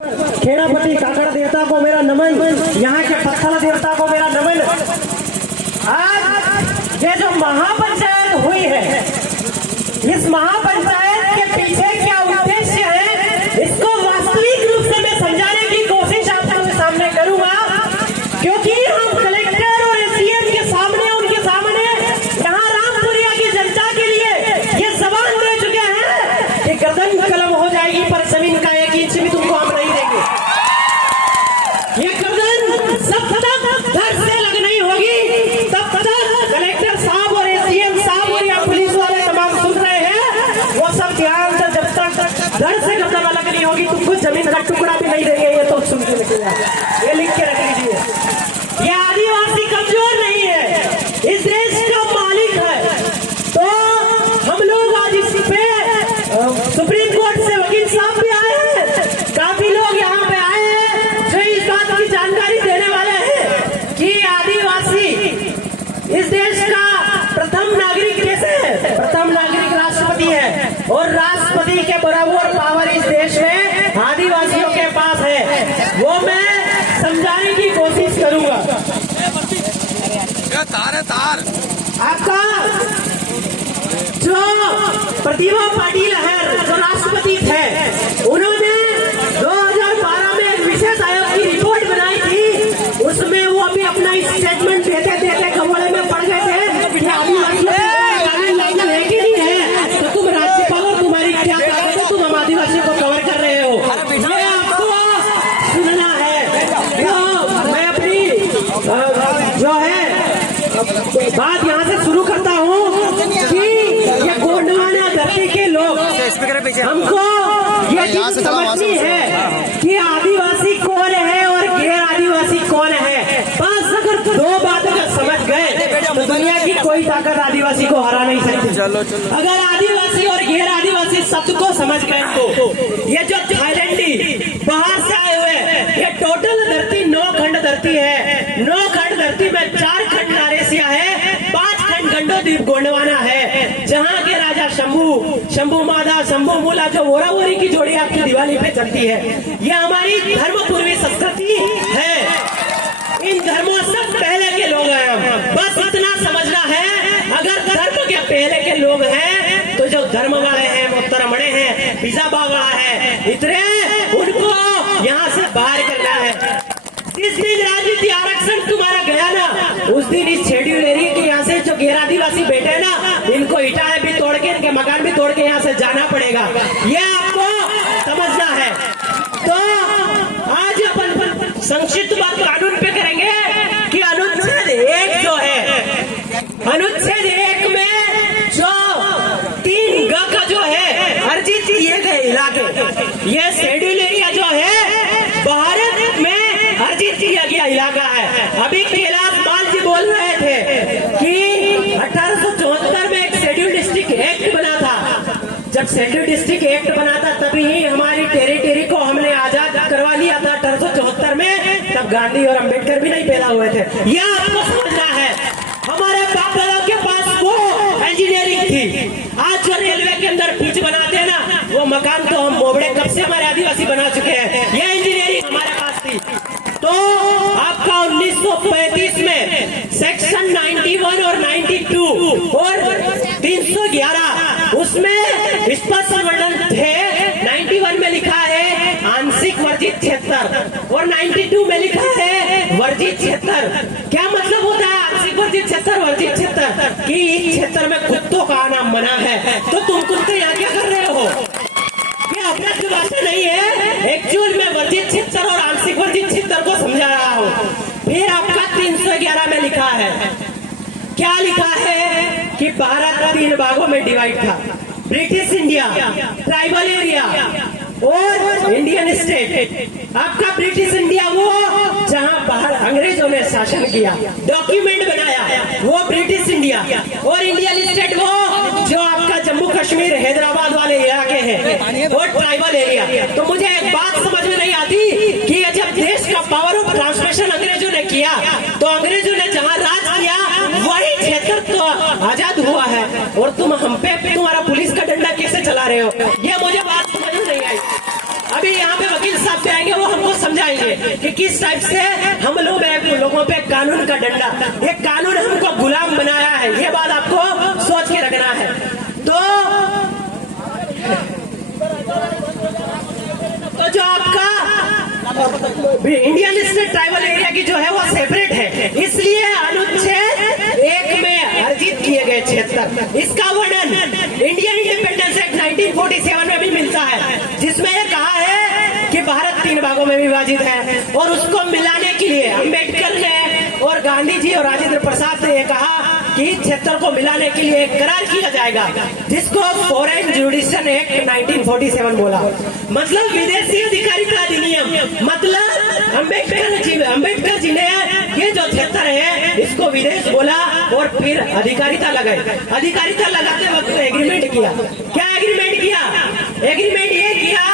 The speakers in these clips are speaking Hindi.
खेड़ापति काकड़ देवता को मेरा नमन, यहाँ के पत्थर देवता को मेरा नमन। आज ये जो महापंचायत हुई है, इस महापंचायत के पीछे क्या उद्देश्य है, इसको वास्तविक रूप से मैं समझाने की कोशिश आप सबके सामने करूंगा, क्योंकि हम कलेक्टर और एसडीएम के सामने, उनके सामने यहाँ रामपुरिया की जनता के लिए ये सवाल दे चुके हैं कि गर्दन कलम हो जाएगी पर जमीन का 1 इंच भी तुमको हम नहीं देंगे। ये गर्दन सब तक घर से लग नहीं होगी, तब तक कलेक्टर साहब और एसडीएम साहब और या पुलिस वाले तमाम सुन रहे हैं, वो सब ध्यान से, जब तक घर से गर्दन अलग नहीं होगी तुमको जमीन का टुकड़ा भी नहीं देंगे। ये तो सुन के रखिएगा, ये लिख के रख लीजिए। ये आदिवासी कमजोर नहीं है, इस देश का मालिक है। तो हम लोग आज इस पे सुप्रीम कोर्ट से वकील साहब भी आए हैं, काफी लोग यहाँ पे आए हैं जो इस बात की जानकारी देने वाले हैं कि आदिवासी इस देश का प्रथम नागरिक कैसे है। प्रथम नागरिक राष्ट्रपति है और राष्ट्रपति के बराबर पावर इस देश में आदिवासियों के पास है, वो मैं समझाने की कोशिश करूंगा। तार आपका जो प्रतिभा पाटिल है, जो राष्ट्रपति थे, उन्होंने 2012 में एक विशेष आयोग की रिपोर्ट बनाई थी, उसमें वो भी अपना स्टेटमेंट देते देते खबरों में पड़ गए थे कि आदिवासियों है कि नहीं है, तो तुम राज्यपाल हो, तुम्हारी क्या ताकत है, तुम हम आदिवासियों को कवर कर रहे हो, ये आपको सुनना है। तो मैं अपनी जो है बात यहाँ से शुरू करता हूँ कि ये गोंडवाना धरती के लोग हमको ये चीज समझनी है कि आदिवासी कौन है और गैर आदिवासी कौन है। बस अगर 2 बातों का समझ गए तो दुनिया की कोई ताकत आदिवासी को हरा नहीं सकती। चलो। अगर आदिवासी और गैर आदिवासी शब्द को समझ गए तो ये जो थाईलैंडी बाहर से आए हुए, ये टोटल धरती 9 खंड धरती है। 9 खंड धरती में 4 खंड नारेसिया है, 5 खंड गंडोद्वीप गोंडवाना है, जहाँ के राजा शंभू मादा, शंभू मूला, जो वोरा वोरी की जोड़ी आपकी दिवाली पे चलती है, ये हमारी धर्म पूर्वी संस्कृति है। इन धर्मों से पहले के लोग हैं हम, बस इतना समझना है। अगर धर्म के पहले के लोग हैं तो जो धर्म वाले हैं वो तरमणे हैं, पिजाबा वाला है, इतने उनको यहाँ से बाहर करना है। जिस दिन राजनीति आरक्षण तुम्हारा गया ना, उस दिन इस शेड्यूल एरिया के यहाँ से जो गैर आदिवासी बैठे हैं ना, इनको इटाए भी तोड़ के, इनके मकान भी तोड़ के यहाँ से जाना पड़ेगा, ये आपको समझना है। तो आज अपन संक्षिप्त बात कानून पे करेंगे कि अनुच्छेद 1 जो है, अनुच्छेद 1 में जो 3 ग का जो है अर्जी दिए गए इलाके, ये शेड्यूल एरिया जो है भारत में अर्जी दिया गया इलाका है। अभी कैलाश पाल जी बोल रहे थे कि 1874 में एक शेड्यूल डिस्ट्रिक्ट एक्ट बना था। जब शेड्यूल डिस्ट्रिक्ट एक्ट बना था तभी ही हमारी टेरिटरी को हमने आजाद करवा लिया था 1874 में, तब गांधी और अंबेडकर भी नहीं पैदा हुए थे। यह आपको समझना है। हमारे बाप दादा के पास वो इंजीनियरिंग थी। आज जो रेलवे के अंदर पिच बनाते हैं ना, वो मकान तो हम मोबड़े कब से हमारे आदिवासी बना चुके हैं, यह इंजीनियरिंग हमारे पास थी। तो आपका 1935 में सेक्शन 91 और 92 और 311 उसमें स्पष्ट वर्णन थे। 91 में लिखा है आंशिक वर्जित क्षेत्र और 92 में लिखा है वर्जित क्षेत्र। क्या मतलब होता है आंशिक वर्जित क्षेत्र, वर्जित क्षेत्र? कि इस क्षेत्र में कुत्तों का आना मना है, तो तुम कुत्ते यहाँ क्या कर रहे हो? ये अपना जो बातें नहीं है, एक्चुअल में वर्जित क्षेत्र और आंशिक वर्जित क्षेत्र को समझा रहा हूँ। फिर आपका 311 में लिखा है, क्या लिखा है कि भारत 3 भागों में डिवाइड था, ब्रिटिश इंडिया, ट्राइबल एरिया और इंडियन स्टेट। आपका ब्रिटिश इंडिया वो जहां बाहर अंग्रेजों ने शासन किया, डॉक्यूमेंट बनाया, वो ब्रिटिश इंडिया, और इंडियन स्टेट वो जो आपका जम्मू कश्मीर हैदराबाद वाले इलाके हैं, वो ट्राइबल एरिया। तो मुझे एक बात समझ में नहीं आती कि जब देश का पावर ऑफ ट्रांसमिशन अंग्रेजों ने किया, तो अंग्रेजों ने जहाँ राज किया वही क्षेत्र तो आजाद हुआ है, और तुम हम पे तुम्हारा पुलिस का डंडा कैसे चला रहे हो? ये मुझे बात समझ में नहीं आई। अभी यहाँ पे वकील साहब भी आएंगे, चाहिए कि किस टाइप से हम लोगों पे कानून का डंडा, ये कानून हमको गुलाम बनाया है, ये बात आपको सोच के रखना है। तो जो आपका इंडियन स्टेट ट्राइबल एरिया की जो है वो सेपरेट है, इसलिए अनुच्छेद 1 में अर्जित किए गए क्षेत्र, इसका वर्णन इंडियन इंडिपेंडेंस एक्ट 1947 में भी मिलता है, जिसमें यह कहा है कि भारत 3 भागों में विभाजित है और उसको मिलाने के लिए अम्बेडकर ने और गांधी जी और राजेंद्र प्रसाद ने कहा कि क्षेत्र को मिलाने के लिए एक करार किया जाएगा, जिसको फॉरेन जुडिशियल एक्ट 1947 बोला, मतलब विदेशी अधिकारिता अधिनियम। मतलब अम्बेडकर जी ने ये जो क्षेत्र है इसको विदेश बोला और फिर अधिकारिता लगाई। अधिकारिता लगाते वक्त एग्रीमेंट किया। क्या एग्रीमेंट किया? एग्रीमेंट ये किया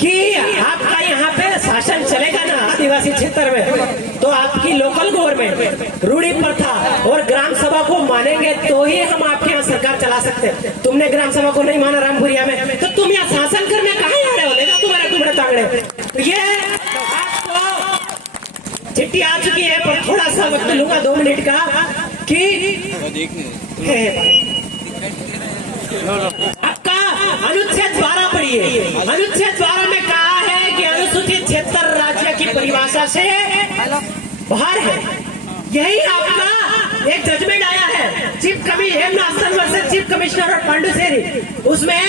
कि आपका यहाँ पे शासन चलेगा ना आदिवासी क्षेत्र में, तो आपकी लोकल गवर्नमेंट रूढ़ी प्रथा और ग्राम सभा को मानेंगे तो ही हम आपके यहाँ सरकार चला सकते हैं। तुमने ग्राम सभा को नहीं माना रामपुरिया में, तो तुम यहाँ शासन करने कहाँ आ रहे हो? लेगा तुम्हारे टुकड़े तांगड़े। तो ये आपको चिट्ठी आ चुकी है, पर थोड़ा सा वक्त लूंगा 2 मिनट का कि आपका अनुच्छेद 12 पढ़िए। अनुच्छेद 12 में कहा है कि अनुसूचित क्षेत्र राज्य की परिभाषा से बाहर है। यही आपका एक जजमेंट आया है चीफ कमिश्नर और पांडुचेरी, उसमें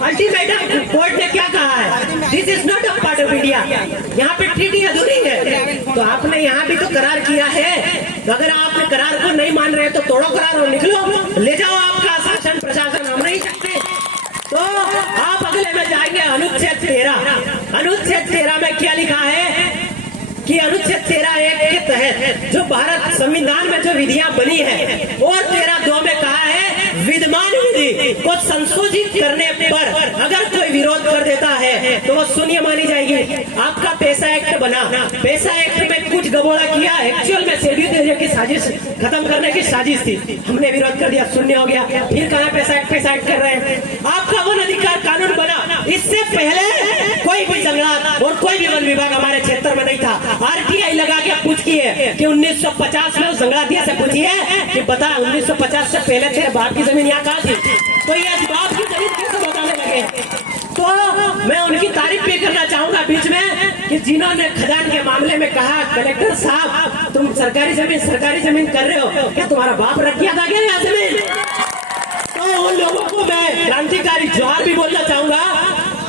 अल्टीमेटम कोर्ट ने क्या कहा है? This is not a part of India, यहाँ पे ट्रीटी अधूरी है। तो आपने यहाँ भी तो करार किया है, अगर आप करार को नहीं मान रहे तो तोड़ो करार और निकलो, ले जाओ आपका शासन प्रशासन, हम नहीं सकते। तो आप अगले में जाएंगे अनुच्छेद 13। अनुच्छेद 13 में क्या लिखा है कि अनुच्छेद 13(1) के तहत जो भारत संविधान में जो विधियां बनी है और 13(2) में कहा है विद्यमान विधि को संशोधित करने पर अगर कोई विरोध कर देता है तो वो शून्य मानी जाएगी। आपका पैसा एक्ट बना, पैसा एक्ट में कुछ गबोड़ा किया, एक्चुअल में शेड्यूल एरिया की साजिश खत्म करने की साजिश थी, हमने विरोध कर दिया, शून्य हो गया, फिर कहा पैसा एक्ट कर रहे हैं। आपका वन अधिकार कानून बना, इससे पहले कोई भी जंगलात और कोई भी वन विभाग हमारे क्षेत्र में नहीं था। आरटीआई लगा के पूछिए कि 1950 में जंगलातिया से पूछिए कि बता 1950 से पहले तेरे बाप की जमीन यहाँ कहाँ थी, तो ये बाप की जमीन कैसे बताने लगे। तो मैं उनकी तारीफ भी करना चाहूंगा बीच में कि जिन्होंने खदान के मामले में कहा कलेक्टर साहब तुम सरकारी जमीन कर रहे हो, क्या तुम्हारा बाप रख दिया था क्या यहाँ जमीन? तो उन लोगों को मैं क्रांतिकारी जोहार भी बोलना चाहूंगा।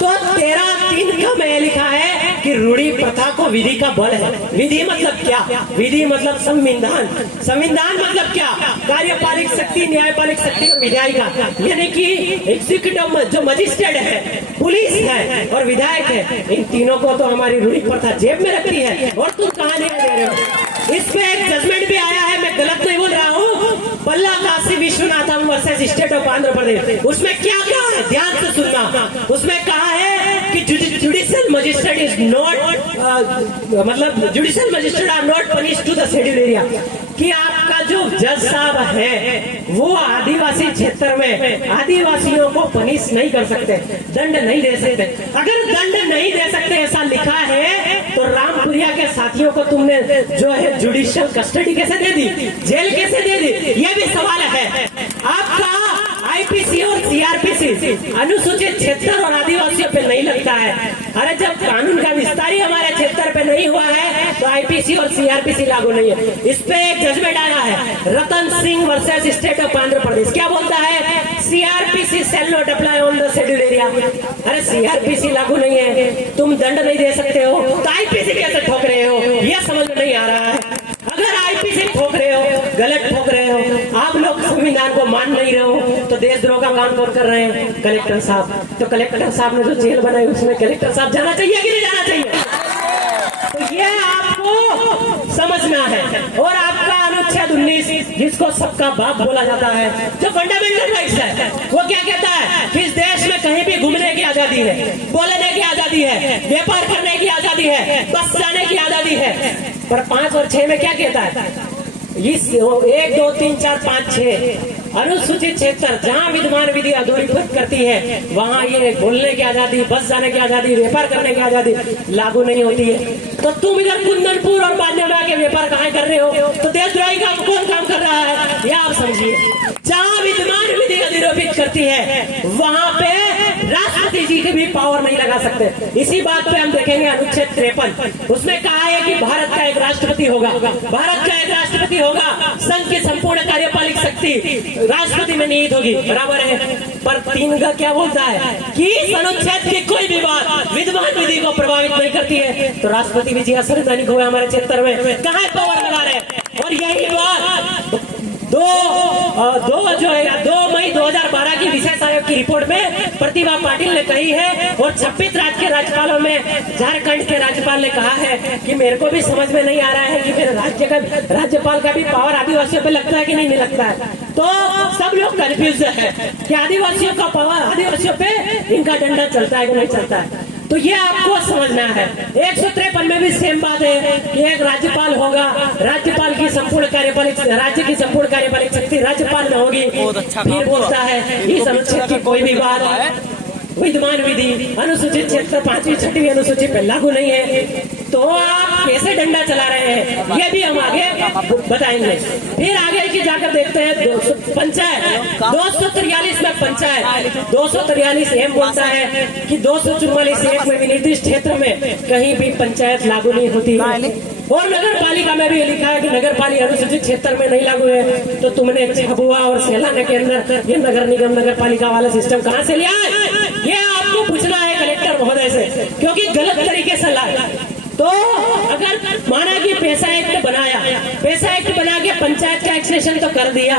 तो 13(3) में लिखा है कि रूढ़ी प्रथा को विधि का बल है। विधि मतलब क्या? विधि मतलब संविधान। संविधान मतलब क्या? कार्यपालिक शक्ति, न्यायपालिक शक्ति और विधायिका, यानी कि एग्जीक्यूटिव जो मजिस्ट्रेट है, पुलिस है और विधायक है, इन तीनों को तो हमारी रूढ़ी प्रथा जेब में रखती है और तुम कहाँ ले रहे हो। इस पे एक जजमेंट भी आया है, मैं गलत नहीं बोल रहा हूँ, Palla Kashi Vishwanatham versus state of Andhra Pradesh. उसमें क्या क्या है ध्यान से सुनना। उसमें कहा है कि जुडिशियल मजिस्ट्रेट इज नॉट मतलब judicial magistrate are not punish to the schedule area, कि आपका जो जज साहब है वो आदिवासी क्षेत्र में आदिवासियों को पनिश नहीं कर सकते, दंड नहीं दे सकते। अगर दंड नहीं दे सकते ऐसा लिखा है तो रामपुरिया के साथियों को तुमने जो है जुडिशियल कस्टडी कैसे दे दी, जेल कैसे दे दी, ये भी सवाल है। आपका आईपीसी और सीआरपीसी अनुसूचित क्षेत्र और आदिवासियों पे नहीं लगता है। अरे जब कानून का विस्तार ही हमारे क्षेत्र पे नहीं हुआ है तो आईपीसी और सीआरपीसी लागू नहीं है। इस पे एक जजमेंट आया है Ratan Singh versus state of Andhra Pradesh. क्या बोलता है? CrPC shall not apply on the schedule area. अरे सीआरपीसी लागू नहीं है, तुम दंड नहीं दे सकते हो, तो आईपीसी कैसे ठोक रहे हो, यह समझ में नहीं आ रहा है। अगर आईपीसी ठोक रहे हो, गलत ठोक रहे हो, आप लोग संविधान को मान नहीं रहे हो, तो देशद्रोह का काम कौन कर रहे हैं? कलेक्टर साहब। तो कलेक्टर साहब ने जो जेल बनाई उसमें कलेक्टर साहब जाना चाहिए कि नहीं जाना चाहिए? तो ये आपको समझना है। और आपका अनुच्छेद 19 जिसको सबका बाप बोला जाता है, जो फंडामेंटल राइट्स है, वो क्या कहता है कि इस देश में कहीं भी घूमने की आजादी है, बोलने की आजादी है, व्यापार करने की आजादी है, बस जाने की आजादी है। पर 5 और 6 में क्या कहता है? इस 1, 2, 3, 4, 5, 6 अनुसूचित क्षेत्र जहाँ विद्यमान विधि अधूरीभूत करती है वहाँ ये बोलने की आजादी, बस जाने की आजादी, व्यापार करने की आजादी लागू नहीं होती है। तो तुम इधर कुंदनपुर और बांजों में आके व्यापार कहाँ कर रहे हो? तो देशद्रोही का कौन काम कर रहा है ये आप समझिए। जहाँ विद्यमान विधि अधूरीभूत करती है वहाँ पे राष्ट्रपति जी की भी पावर नहीं लगा सकते। इसी बात पे हम देखेंगे अनुच्छेद 53, उसमें कहा है कि भारत का एक राष्ट्रपति होगा, भारत का एक राष्ट्रपति होगा, संघ की संपूर्ण कार्यपालिक शक्ति राष्ट्रपति में निहित होगी, बराबर है। पर 3 का क्या बोलता है कि इस अनुच्छेद की कोई भी बात विद्यमान विधि को प्रभावित नहीं करती है। तो राष्ट्रपति भी जी असंवैधानिक हुए हमारे क्षेत्र में, कहाँ पावर लगा रहे। और यही बात 2 मई 2012 की विशेष आयोग की रिपोर्ट में प्रतिभा पाटिल ने कही है। और 26 राज्य के राज्यपालों में झारखंड के राज्यपाल ने कहा है कि मेरे को भी समझ में नहीं आ रहा है कि मेरे राज्य का राज्यपाल का भी पावर आदिवासियों पे लगता है कि नहीं लगता है। तो सब लोग कंफ्यूज है कि आदिवासियों का पावर, आदिवासियों पे इनका डंडा चलता है कि नहीं चलता है। तो ये आपको समझना है। 153 में भी सेम बात है कि एक राज्यपाल होगा, राज्यपाल की संपूर्ण कार्यपालिक, राज्य की संपूर्ण कार्यपालिक शक्ति राज्यपाल में होगी। फिर बोलता है इस अनुच्छेद की कोई भी बात विद्यमान विधि अनुसूचित क्षेत्र 5वीं 6वीं अनुसूची पे लागू नहीं है। तो आप कैसे डंडा चला रहे हैं ये भी हम आगे बताएंगे। फिर आगे की जाकर देखते हैं पंचायत 243 में पंचायत 243 एम बोलता है कि 244 में निर्दिष्ट क्षेत्र में कहीं भी पंचायत लागू नहीं होती है। और नगर पालिका में भी लिखा है कि नगर पालिका अनुसूचित क्षेत्र में नहीं लागू है। तो तुमने झाबुआ और सेलाना के अंदर ये नगर निगम नगर पालिका वाला सिस्टम कहाँ से लिया है ये आपको पूछना है कलेक्टर महोदय से, क्योंकि गलत तरीके से लाया। तो अगर माना कि पैसा एक्ट बनाया, पैसा एक्ट बना के पंचायत का एक्सटेंशन तो कर दिया,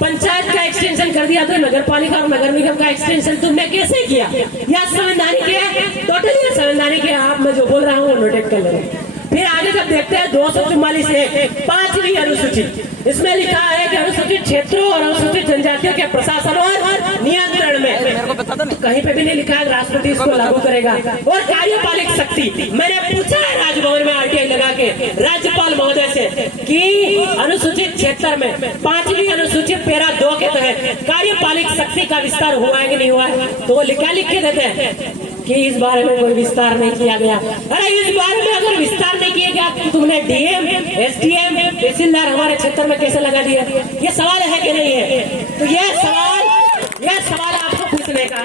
पंचायत का एक्सटेंशन कर दिया, तो नगर पालिका और नगर निगम का एक्सटेंशन तुमने कैसे किया? या संवैधानिक है, टोटली संवैधानिक है। आप मैं जो बोल रहा हूँ नोटेट कर लेंगे। फिर आगे जब देखते हैं 244 है 5वीं अनुसूची, इसमें लिखा है कि अनुसूचित क्षेत्रों और अनुसूचित जनजातियों के प्रशासन और नियंत्रण में कहीं पे भी नहीं लिखा है राष्ट्रपति इसको लागू करेगा। और कार्यपालिक शक्ति मैंने पूछा है राजभवन में आरटीआई लगा के राज्यपाल महोदय से कि अनुसूचित क्षेत्र में 5वीं अनुसूची पैरा 2 के तहत कार्यपालिक शक्ति का विस्तार हुआ है कि नहीं हुआ है। तो वो क्या लिख के देते हैं कि इस बारे में कोई विस्तार नहीं किया गया। अरे इस बारे में अगर विस्तार नहीं किया गया तो तुमने डीएम, एसडीएम, तहसीलदार हमारे क्षेत्र में कैसे लगा दिया? ये सवाल है कि नहीं है? तो ये सवाल आपको पूछने का।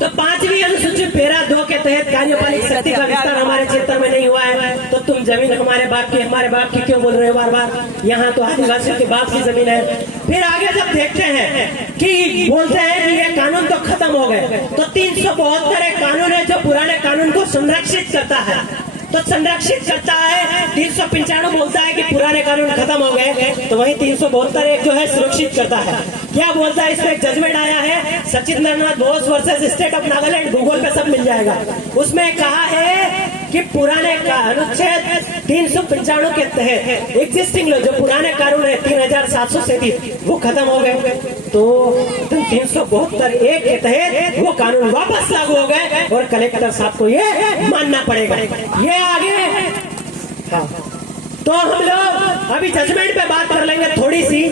तो 5वीं अनुसूची पैरा 2 के तहत कार्यपालिक शक्ति का विस्तार हमारे क्षेत्र में नहीं हुआ है। तो तुम जमीन हमारे बाप की क्यों बोल रहे हो बार बार? यहाँ तो आदिवासियों के बाप की जमीन है। फिर आगे जब देखते हैं कि बोलते हैं कि ये कानून तो खत्म हो गए, तो 372 एक कानून है जो पुराने कानून को संरक्षित करता है। तो संरक्षित करता है 395 बोलता है कि पुराने कानून खत्म हो गए, तो वही 372 एक जो है सुरक्षित करता है। क्या बोलता है? इसमें एक जजमेंट आया है Sachindranath Bose versus state of Nagaland, Google पे सब मिल जाएगा। उसमें कहा है कि पुराने का अनुच्छेद 395 के तहत एग्जिस्टिंग लो जो पुराने कानून है 3737 वो खत्म हो गए। तो 372 एक के तहत वो कानून वापस लागू हो गए और कलेक्टर साहब को ये मानना पड़ेगा। ये आगे हाँ। तो हम लोग अभी जजमेंट पे बात कर लेंगे थोड़ी सी।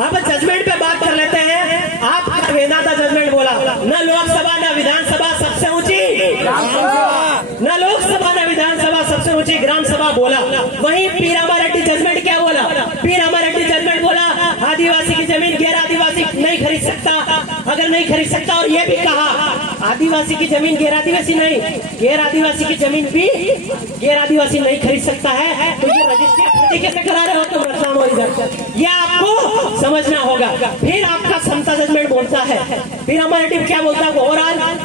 अब जजमेंट पे बात कर लेते हैं। आप वेदांता जजमेंट बोला न लोकसभा न विधानसभा सबसे ऊंची, न लोकसभा न विधानसभा सबसे ऊंची ग्राम सभा बोला। वहीं पी रामारेड्डी जजमेंट क्या बोला? पी रामारेड्डी जजमेंट बोला आदिवासी की जमीन गैर आदिवासी नहीं खरीद सकता। अगर नहीं खरीद सकता और ये भी कहा आदिवासी की जमीन गैर आदिवासी नहीं, गैर आदिवासी की जमीन भी गैर आदिवासी नहीं खरीद सकता है। तो ये रजिस्ट्री कैसे करा रहे हो तुम रतलाम और इधर? ये आपको समझना होगा। फिर आपका समता जजमेंट बोलता है, फिर हमारा टीम क्या बोलता है?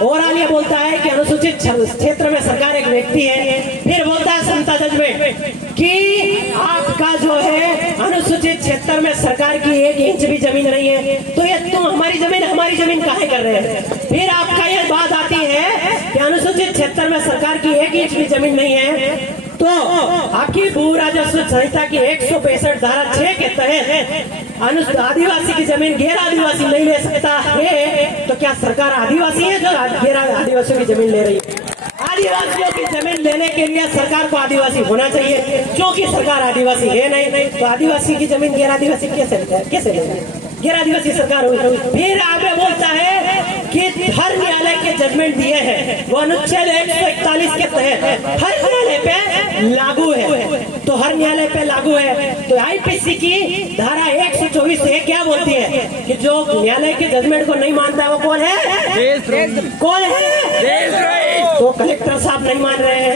ओवरऑल ये बोलता है कि अनुसूचित क्षेत्र में सरकार एक व्यक्ति है। फिर बोलता है समता जजमेंट कि आपका जो है अनुसूचित क्षेत्र में सरकार की 1 इंच भी जमीन नहीं है, तो ये तुम हमारी जमीन काहे कर रहे हैं? फिर आपका ये बात आती है कि अनुसूचित क्षेत्र में सरकार की 1 इंच भी जमीन नहीं है, तो आपकी भू राजस्व संहिता की 165 धारा 6 के तहत आदिवासी की जमीन गैर आदिवासी नहीं ले सकता है। तो क्या सरकार आदिवासी है जो गैर आदिवासियों की जमीन ले रही है? आदिवासियों की जमीन लेने के लिए सरकार को आदिवासी होना चाहिए, क्योंकि सरकार आदिवासी है नहीं, तो आदिवासी की जमीन गैर आदिवासी कैसे ले? गैर आदिवासी सरकार हुई। फिर आगे बोलता है कि हर न्यायालय के जजमेंट दिए हैं वो अनुच्छेद 141 के तहत हर न्यायालय पे लागू है। तो हर न्यायालय पे लागू है तो आईपीसी की धारा 124 से क्या बोलती है कि जो न्यायालय के जजमेंट को नहीं मानता वो कौन है? कौन है? तो कलेक्टर साहब नहीं मान रहे हैं,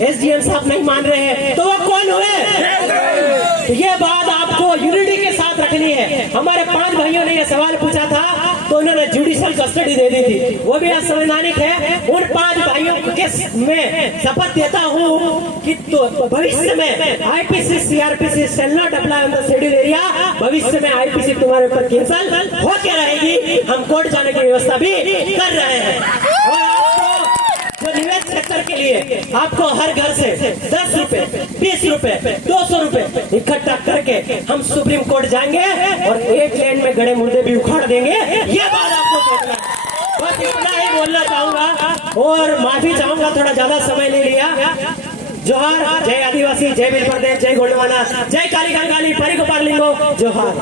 एसडीएम साहब नहीं मान रहे हैं, तो वो कौन हुए? तो ये बात आपको यूनिटी के साथ रखनी है। हमारे 5 भाइयों ने ये सवाल पूछा था तो उन्होंने जुडिशियल कस्टडी दे दी थी, वो भी असंवैधानिक है। उन 5 भाइयों के मैं शपथ देता हूँ कि तो भविष्य में IPC CrPC shall not apply on the schedule area. भविष्य में आईपीसी तुम्हारे ऊपर कैंसल होके रहेगी। हम कोर्ट जाने की व्यवस्था भी कर रहे हैं। और जो निवेश सेक्टर के लिए आपको हर घर से 10 रुपए, 20 रुपए, 200 रुपए इकट्ठा करके हम सुप्रीम कोर्ट जाएंगे और एक लैंड में गड़े मुर्दे भी उखाड़ देंगे। ये बात आपको सोचना है। बस इतना ही बोलना चाहूंगा और माफी चाहूंगा, थोड़ा ज्यादा समय ले लिया। जोहार, जय आदिवासी, जय बिल प्रदेश, जय गोंडवाना, जय काली काली परी गोपाल लिंगो, जोहार।